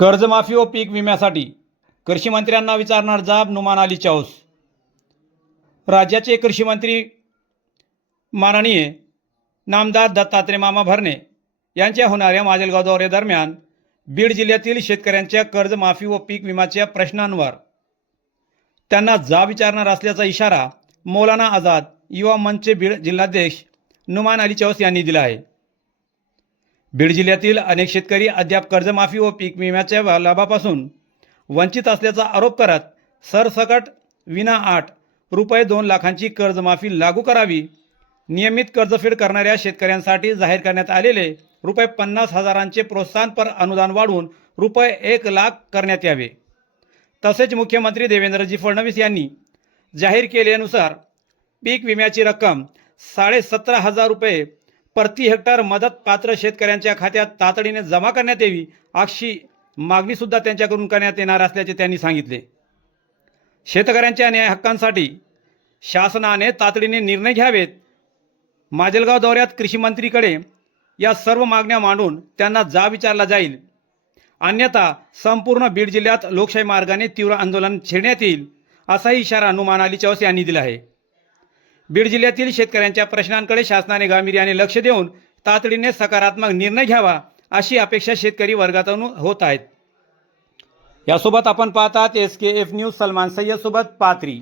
कर्जमाफी व पीक विम्यासाठी कृषी मंत्र्यांना विचारणार जाब नुमान अली चौस। राज्याचे कृषी मंत्री माननीय नामदार दत्तात्रय मामा भरणे यांच्या होणाऱ्या माजलगाव दौऱ्यादरम्यान बीड जिल्ह्यातील शेतकऱ्यांच्या कर्जमाफी व पीक विम्याच्या प्रश्नांवर त्यांना जाब विचारणार असल्याचा इशारा मौलाना आझाद युवा मंचचे बीड जिल्हाध्यक्ष नुमान अली चौस यांनी दिला आहे। बीड जिल्ह्यातील अनेक शेतकरी अद्याप कर्जमाफी व पीक विम्याच्या लाभापासून वंचित असल्याचा आरोप करत सरसकट विना अट रुपये 2 लाखांची कर्जमाफी लागू करावी, नियमित कर्जफेड करणाऱ्या शेतकऱ्यांसाठी जाहीर करण्यात आलेले रुपये 50,000चे प्रोत्साहनपर अनुदान वाढवून रुपये 1 लाख करण्यात यावे, तसेच मुख्यमंत्री देवेंद्रजी फडणवीस यांनी जाहीर केल्यानुसार पीक विम्याची रक्कम 17,500 रुपये प्रति हेक्टर मदत पात्र शेतकऱ्यांच्या खात्यात तातडीने जमा करण्यात यावी, अशी मागणी सुद्धा त्यांच्याकडून करण्यात येणार असल्याचे त्यांनी सांगितले। शेतकऱ्यांच्या न्याय हक्कांसाठी शासनाने तातडीने निर्णय घ्यावेत। माजलगाव दौऱ्यात कृषी मंत्रीकडे या सर्व मागण्या मांडून त्यांना जाब विचारला जाईल, अन्यथा संपूर्ण बीड जिल्ह्यात लोकशाही मार्गाने तीव्र आंदोलन छेडण्यात येईल, असाही इशारा नुमान अली चौस यांनी दिला आहे। बीड जिल्ह्यातील शेतकऱ्यांच्या प्रश्नांकडे शासनाने गांभीर्याने लक्ष देऊन तातडीने सकारात्मक निर्णय घ्यावा, अशी अपेक्षा शेतकरी वर्गातून होत आहेत। यासोबत आपण पाहतात SKF न्यूज, सलमान सय्यद सोबत पात्री।